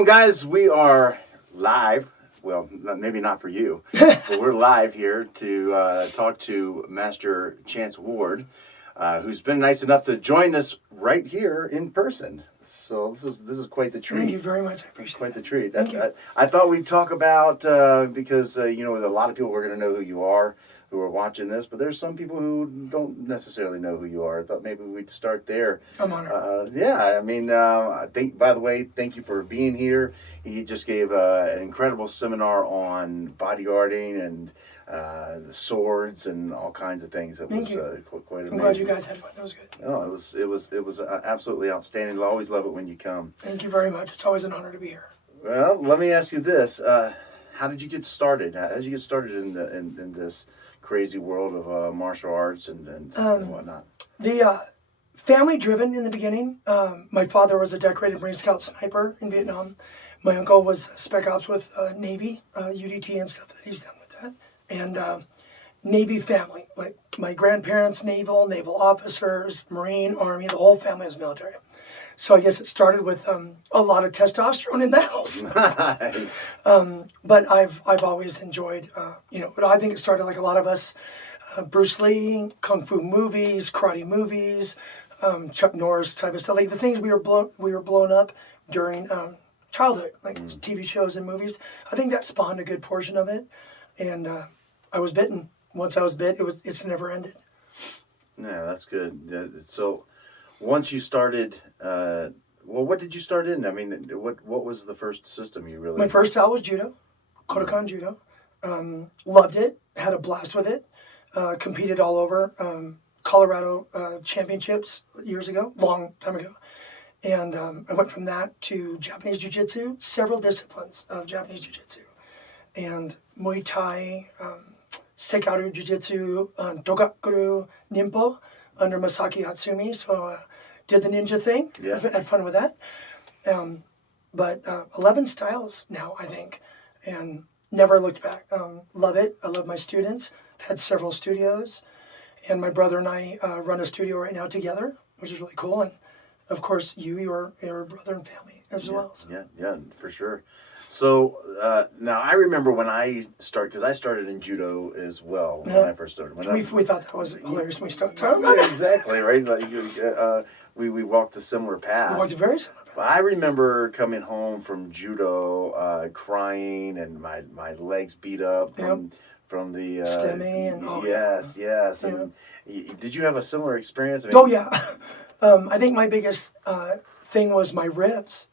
Welcome, guys. We are live. Well, maybe not for you, but we're live here to talk to Master Chance Ward, who's been nice enough to join us right here in person. So this is quite the treat. Thank you very much. I appreciate it. Quite the treat. Thank you. I thought we'd talk about because you know, a lot of people are going to know who you are who are watching this, but there's some people who don't necessarily know who you are. I thought maybe we'd start there. I'm honored. Yeah, I mean, I think, by the way, thank you for being here. He just gave an incredible seminar on bodyguarding and the swords and all kinds of things. Thank you. Quite amazing. I'm glad you guys had fun. That was good. Oh, it was absolutely outstanding. I always love it when you come. Thank you very much. It's always an honor to be here. Well, let me ask you this: how did you get started? How did you get started in this crazy world of martial arts and whatnot? The family driven in the beginning. My father was a decorated Marine Scout sniper in Vietnam. My uncle was Spec Ops with Navy, UDT and stuff that he's done with that. And Navy family. My grandparents, naval officers, Marine, Army, the whole family is military. So I guess it started with a lot of testosterone in the house. Nice. But I've always enjoyed, but I think it started like a lot of us, Bruce Lee, Kung Fu movies, karate movies, Chuck Norris type of stuff. Like the things we were blown up during childhood, like TV shows and movies. I think that spawned a good portion of it. And I was bitten. Once I was bit, it's never ended. Yeah, that's good. So once you started, what did you start in? I mean, what was the first system you really? My first style was judo, Kodokan judo. Loved it, had a blast with it. Competed all over Colorado championships years ago, long time ago. And I went from that to Japanese jiu-jitsu, several disciplines of Japanese jiu-jitsu. And Muay Thai, Seikaru jiu-jitsu, Dogakuru Nimpo under Masaki Hatsumi. So did the ninja thing, had fun with that. But 11 styles now, I think, and never looked back. Love it. I love my students. I've had several studios, and my brother and I run a studio right now together, which is really cool. And of course, you're brother and family as well. So. Yeah, for sure. So now I remember when I started, because I started in judo as well when I first started. We thought that was hilarious when we started talking about it. Exactly, right? Like we walked a similar path. We walked a very similar path. But I from coming home from judo, crying and my legs beat up from the STEMI and yes. And did you have a similar experience? I mean, I think my biggest thing was my ribs.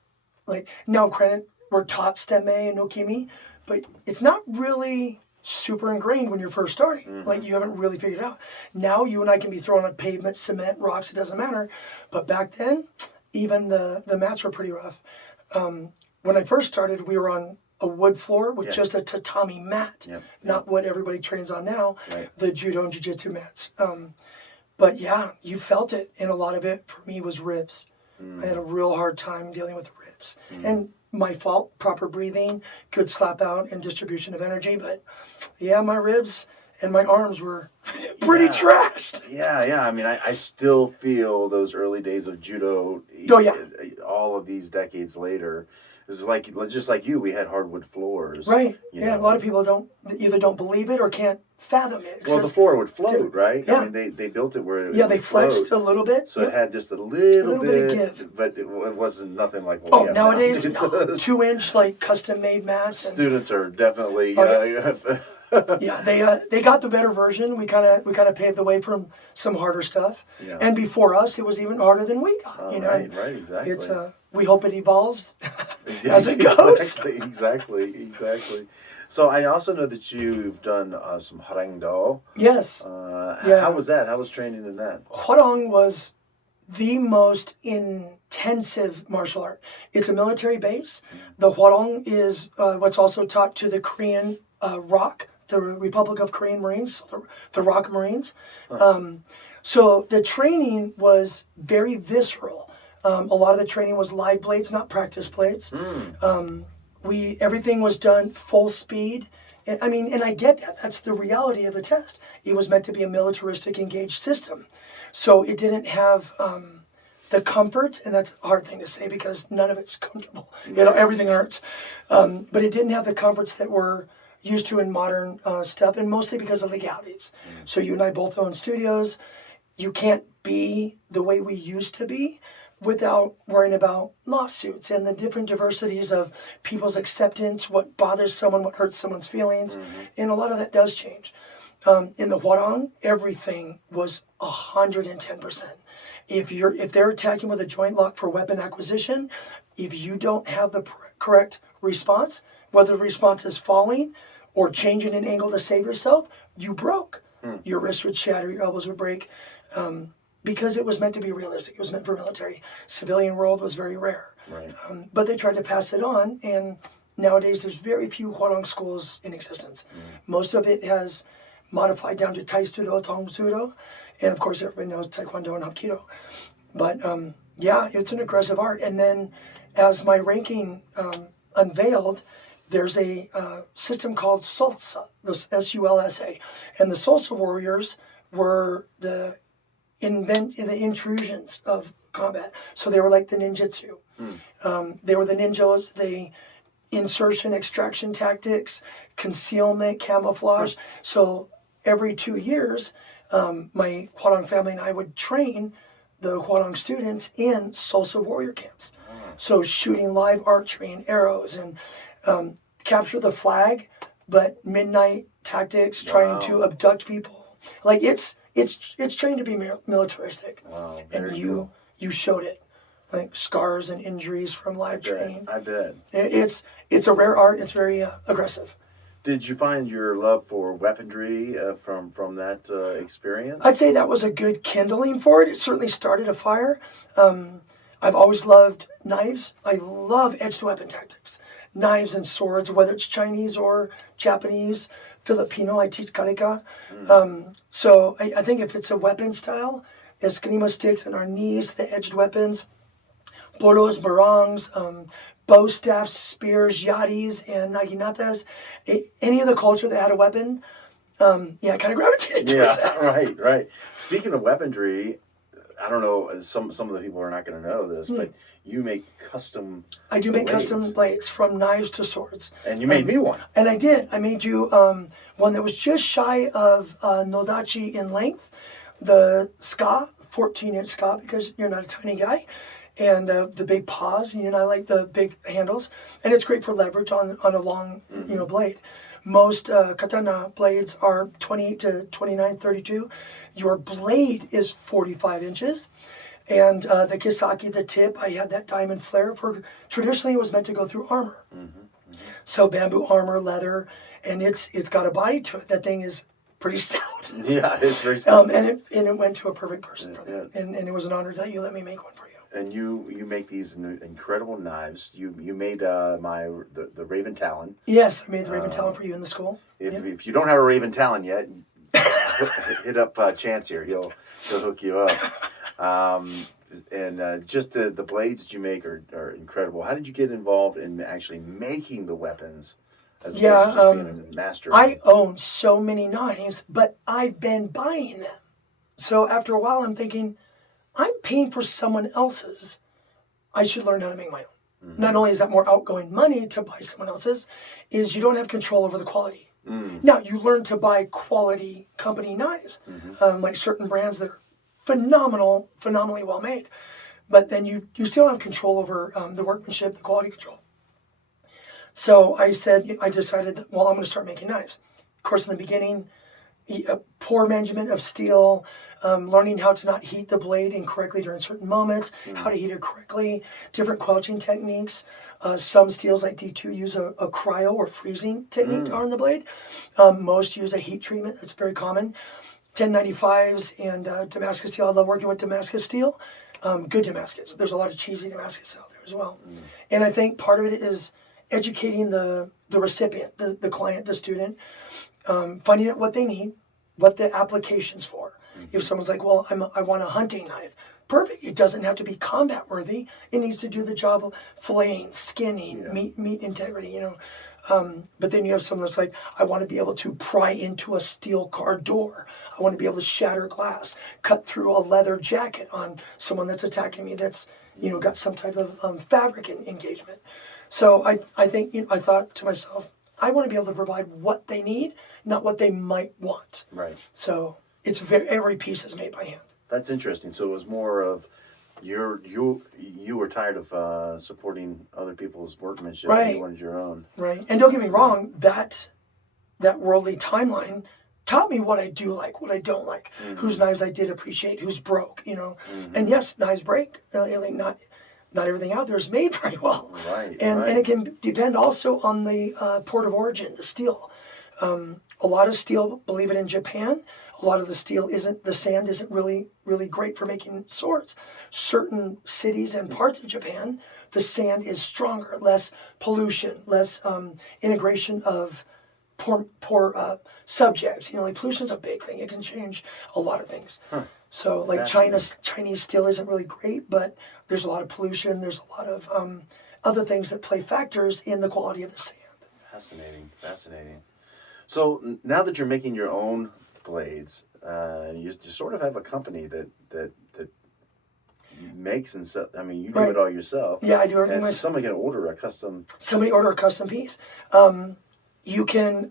Like now, granted, we're taught STEMI and Okimi, but it's not really super ingrained when you're first starting. Mm-hmm. Like you haven't really figured it out. Now you and I can be thrown on pavement, cement, rocks, it doesn't matter. But back then, even the mats were pretty rough. When I first started, we were on a wood floor with just a tatami mat, not what everybody trains on now, the judo and jiu-jitsu mats. But yeah, you felt it, and a lot of it for me was ribs. I had a real hard time dealing with ribs. And my fault, proper breathing, good slap out and distribution of energy. But yeah, my ribs and my arms were pretty trashed. Yeah. I mean, I still feel those early days of judo. All of these decades later. It's like just like you, we had hardwood floors. Right. Yeah, a lot of people either don't believe it or can't fathom it. Well, the floor would float, right? Yeah. I mean, they built it where it they flexed a little bit. So it had just a little bit of give. But it wasn't nothing like what we have nowadays, 2-inch like custom made mats. Students are definitely they got the better version. We kind of paved the way from some harder stuff. Yeah. And before us, it was even harder than we got. Right, exactly. It's we hope it evolves as it goes. Exactly. So I also know that you've done some harrowing. Yes. How was that? How was training in that? Harrowing was the most intensive martial art. It's a military base. The harrowing is what's also taught to the Korean ROK, the Republic of Korean Marines, the ROK Marines. So the training was very visceral. A lot of the training was live blades, not practice blades. Everything was done full speed. And I get that. That's the reality of the test. It was meant to be a militaristic, engaged system. So it didn't have the comforts, and that's a hard thing to say because none of it's comfortable. Everything hurts. But it didn't have the comforts that we're used to in modern stuff, and mostly because of legalities. So you and I both own studios. You can't be the way we used to be without worrying about lawsuits and the different diversities of people's acceptance, what bothers someone, what hurts someone's feelings, and a lot of that does change. In the Huarong, everything was 110%. If they're attacking with a joint lock for weapon acquisition, if you don't have the correct response, whether the response is falling or changing an angle to save yourself, you broke. Your wrist would shatter, your elbows would break, because it was meant to be realistic. It was meant for military. Civilian world was very rare. Right. But they tried to pass it on, and nowadays there's very few Huarong schools in existence. Most of it has modified down to Taisudo, Tongsudo, and of course everybody knows Taekwondo and Hapkido. But yeah, it's an aggressive art. And then as my ranking unveiled, there's a system called Sulsa, the S-U-L-S-A. And the Sulsa warriors were the intrusions of combat. So they were like the ninjutsu. They were the ninjas. They insertion, extraction tactics, concealment, camouflage. So every 2 years, my Huarong family and I would train the Huarong students in Sulsa warrior camps. So shooting live archery and arrows and capture the flag, but midnight tactics, trying to abduct people. Like it's trained to be militaristic. Wow, and you showed it. Like scars and injuries from live training. I bet. It's a rare art. It's very aggressive. Did you find your love for weaponry from that experience? I'd say that was a good kindling for it. It certainly started a fire. I've always loved knives. I love edged weapon tactics. Knives and swords, whether it's Chinese or Japanese, Filipino, I teach karika. So I think if it's a weapon style, eskrima sticks and our knees, the edged weapons, polos, barongs, bow staffs, spears, yaris, and naginatas, any of the culture that had a weapon, kind of gravitated towards that. Right. Speaking of weaponry, I don't know, some of the people are not going to know this, but you make custom I do make blades. custom blades from knives to swords. And you made me one. And I did. I made you one that was just shy of Nodachi in length. The ska, 14-inch ska, because you're not a tiny guy. And the big paws, I like the big handles. And it's great for leverage on a long, blade. Most katana blades are 28 to 29, 32. Your blade is 45 inches. And the kisaki, the tip, I had that diamond flare. Traditionally, it was meant to go through armor. So bamboo armor, leather, and it's got a body to it. That thing is pretty stout. Yeah, it's very stout. And it went to a perfect person for that. And it was an honor that you let me make one for you. And you make these incredible knives. You made the Raven Talon. Yes, I made the Raven Talon for you in the school. If you don't have a Raven Talon yet, hit up Chance here. He'll hook you up. And just the blades that you make are incredible. How did you get involved in actually making the weapons? As opposed to just being a master. I own so many knives, but I've been buying them. So after a while, I'm thinking, I'm paying for someone else's. I should learn how to make my own. Not only is that more outgoing money to buy someone else's, is you don't have control over the quality. Now, you learn to buy quality company knives, like certain brands that are phenomenally well made. But then you still don't have control over the workmanship, the quality control. So I decided that, well, I'm going to start making knives. Of course, in the beginning, poor management of steel, learning how to not heat the blade incorrectly during certain moments, how to heat it correctly, different quenching techniques. Some steels like D2 use a cryo or freezing technique on the blade. Most use a heat treatment. That's very common. 1095s and Damascus steel. I love working with Damascus steel. Good Damascus. There's a lot of cheesy Damascus out there as well. And I think part of it is educating the recipient, the client, the student, finding out what they need, what the application's for. If someone's like, well, I want a hunting knife, perfect. It doesn't have to be combat worthy. It needs to do the job of filleting, skinning, meat integrity, But then you have someone that's like, I want to be able to pry into a steel car door. I want to be able to shatter glass, cut through a leather jacket on someone that's attacking me that's, got some type of fabric engagement. So I think, I thought to myself, I want to be able to provide what they need, not what they might want. Right. So it's every piece is made by hand. That's interesting. So it was more of you were tired of supporting other people's workmanship. Right. And you wanted your own. Right. And don't get me wrong, that worldly timeline taught me what I do like, what I don't like, whose knives I did appreciate, who's broke, And yes, knives break. Not everything out there is made very well. Right. And it can depend also on the port of origin, the steel. A lot of steel, believe it, in Japan, a lot of the sand isn't really, really great for making swords. Certain cities and parts of Japan, the sand is stronger, less pollution, less integration of poor subjects. Like pollution's a big thing. It can change a lot of things. Huh. So like Chinese steel isn't really great, but there's a lot of pollution. There's a lot of other things that play factors in the quality of the sand. Fascinating. So now that you're making your own blades, you sort of have a company that makes and so. I mean, you do it all yourself. Yeah, I do everything myself. Somebody can order a custom. Somebody order a custom piece. You can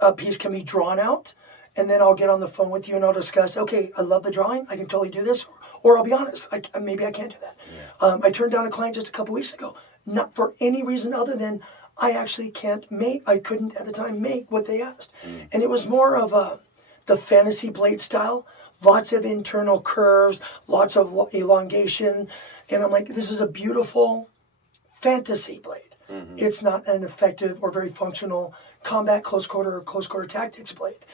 a piece can be drawn out, and then I'll get on the phone with you and I'll discuss. Okay, I love the drawing. I can totally do this, or I'll be honest. Maybe I can't do that. Yeah. I turned down a client just a couple weeks ago, not for any reason other than I actually can't make. I couldn't at the time make what they asked, and it was more of the fantasy blade style. Lots of internal curves, lots of elongation, and I'm like, this is a beautiful fantasy blade. It's not an effective or very functional combat close quarter tactics blade.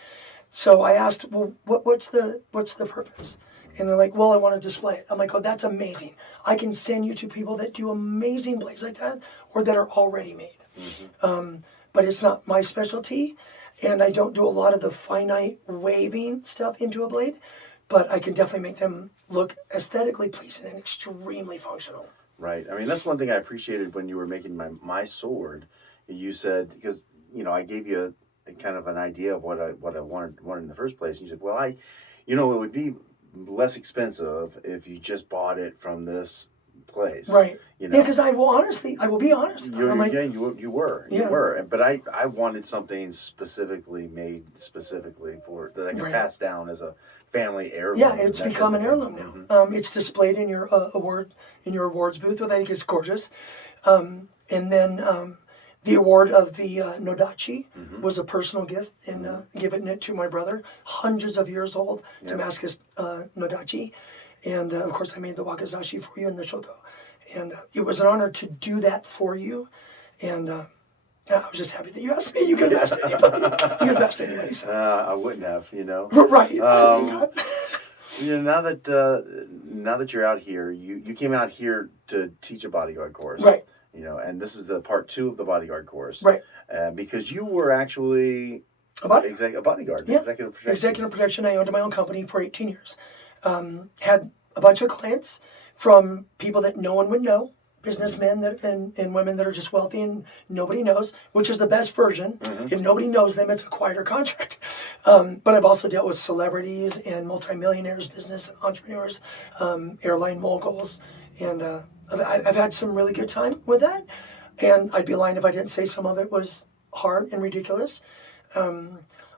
So I asked, well, what's the purpose? And they're like, well, I want to display it. I'm like, oh, that's amazing. I can send you to people that do amazing blades like that or that are already made. But it's not my specialty, and I don't do a lot of the finite waving stuff into a blade, but I can definitely make them look aesthetically pleasing and extremely functional. Right. I mean, that's one thing I appreciated when you were making my sword. You said, because, I gave you a kind of an idea of what I wanted in the first place. And you said, well, it would be less expensive if you just bought it from this place. Right. Yeah, because I will be honest. You were. But I wanted something specifically made for that I could pass down as a family heirloom. Yeah, it's become an heirloom now. It's displayed in your awards booth, which I think is gorgeous. And then the award of the Nodachi was a personal gift, and giving it to my brother, hundreds of years old, Damascus Nodachi. And of course, I made the wakizashi for you in the shoto. And it was an honor to do that for you. And I was just happy that you asked me. You could have asked anybody. You could have asked anybody. So. I wouldn't have, Right. Now that you're out here, you came out here to teach a bodyguard course. Right. And this is the part 2 of the bodyguard course. Right. Because you were actually a bodyguard. A bodyguard. Yeah. Executive protection. Executive protection. I owned my own company for 18 years. Had a bunch of clients from people that no one would know, businessmen and women that are just wealthy and nobody knows, which is the best version. If nobody knows them, it's a quieter contract. But I've also dealt with celebrities and multimillionaires, business entrepreneurs, airline moguls, and I've had some really good time with that. And I'd be lying if I didn't say some of it was hard and ridiculous.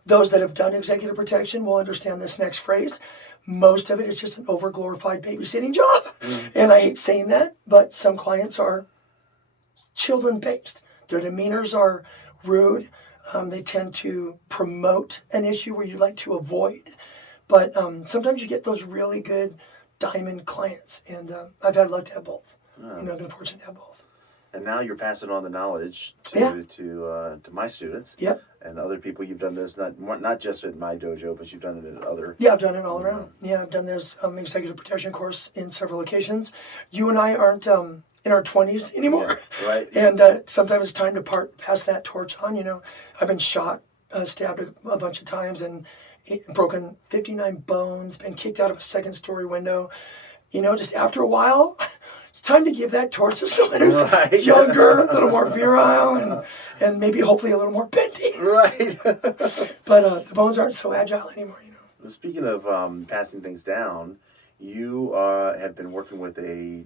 Those that have done executive protection will understand this next phrase. Most of it is just an overglorified babysitting job. And I hate saying that, but some clients are children-based. Their demeanors are rude. They tend to promote an issue where you'd like to avoid. But sometimes you get those really good diamond clients. And I've had luck to have both. I've been fortunate to have both. And now you're passing on the knowledge to my students and other people. You've done this not just at my dojo, but you've done it at other. Yeah, I've done it all around. Yeah, I've done this executive protection course in several locations. You and I aren't in our 20s anymore. Yeah, right. And sometimes it's time to pass that torch on. I've been shot, stabbed a bunch of times, and broken 59 bones. Been kicked out of a second-story window. Just after a while. it's time to give that torch to someone who's Right. younger, a little more virile, and maybe hopefully a little more bendy. Right. But the bones aren't so agile anymore, you know. Speaking of passing things down, you have been working with a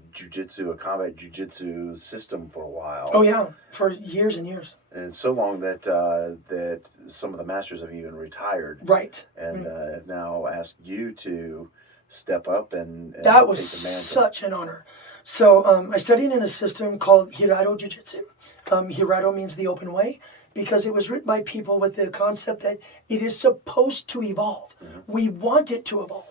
combat jujitsu system for a while. Oh yeah, for years and years. And so long that that some of the masters have even retired. Right. And have now asked you to step up and that was take the mantle. Such an honor. So I studied in a system called Hirado Jiu-Jitsu. Hirado means the open way, because it was written by people with the concept that it is supposed to evolve. We want it to evolve.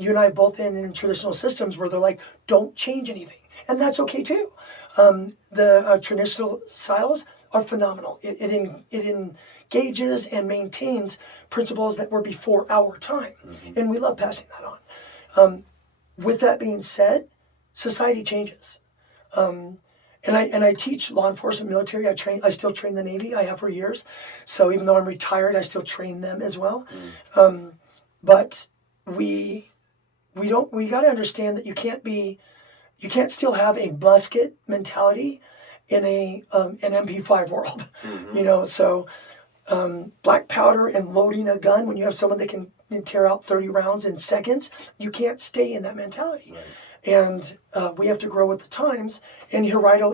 You and I have both been in traditional systems where they're like, don't change anything. And that's okay too. The traditional styles are phenomenal. It engages and maintains principles that were before our time. And we love passing that on. With that being said, society changes. And I teach law enforcement, military. I still train the Navy. I have for years. So even though I'm retired, I still train them as well. But we got to understand that you can't still have a musket mentality in an MP5 world. You know, so black powder and loading a gun when you have someone that can tear out 30 rounds in seconds, you can't stay in that mentality. Right. And we have to grow with the times, and Hirado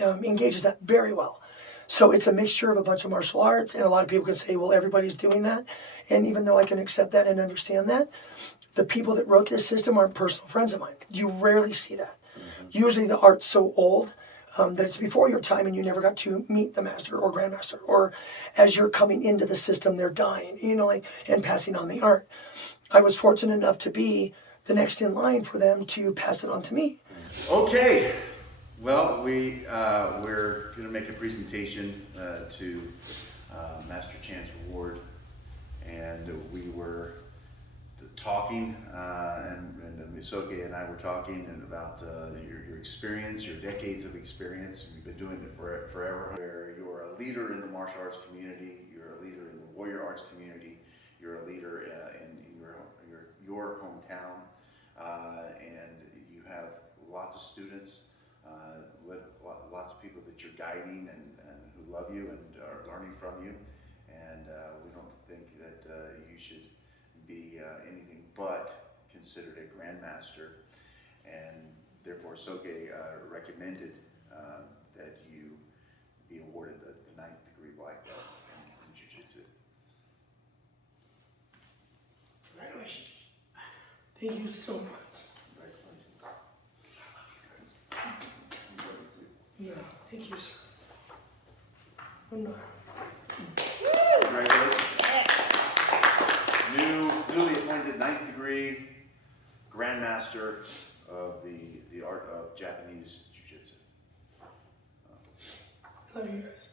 engages that very well. So it's a mixture of a bunch of martial arts, and a lot of people can say, well, everybody's doing that. And even though I can accept that and understand that, the people that wrote this system aren't personal friends of mine. You rarely see that. Usually the art's so old that it's before your time and you never got to meet the master or grandmaster, or as you're coming into the system, they're dying, you know, like, and passing on the art. I was fortunate enough to be the next in line for them to pass it on to me. Okay, well, we're going to make a presentation to Master Chance Ward, and we were talking, and Soke and I were talking about your experience, your decades of experience. You've been doing it forever. You're a leader in the martial arts community. You're a leader in the warrior arts community. You're a leader in your hometown, and you have lots of students, lots of people that you're guiding and who love you and are learning from you. And we don't think that you should be anything but considered a grandmaster, and therefore Soke recommended that you be awarded the 9th degree black belt in Jiu-Jitsu. Congratulations. Thank you so much. Congratulations. Yeah, thank you, sir. Oh, no. Congratulations. Newly appointed 9th degree grandmaster of the art of Japanese Jiu-Jitsu. Love you guys.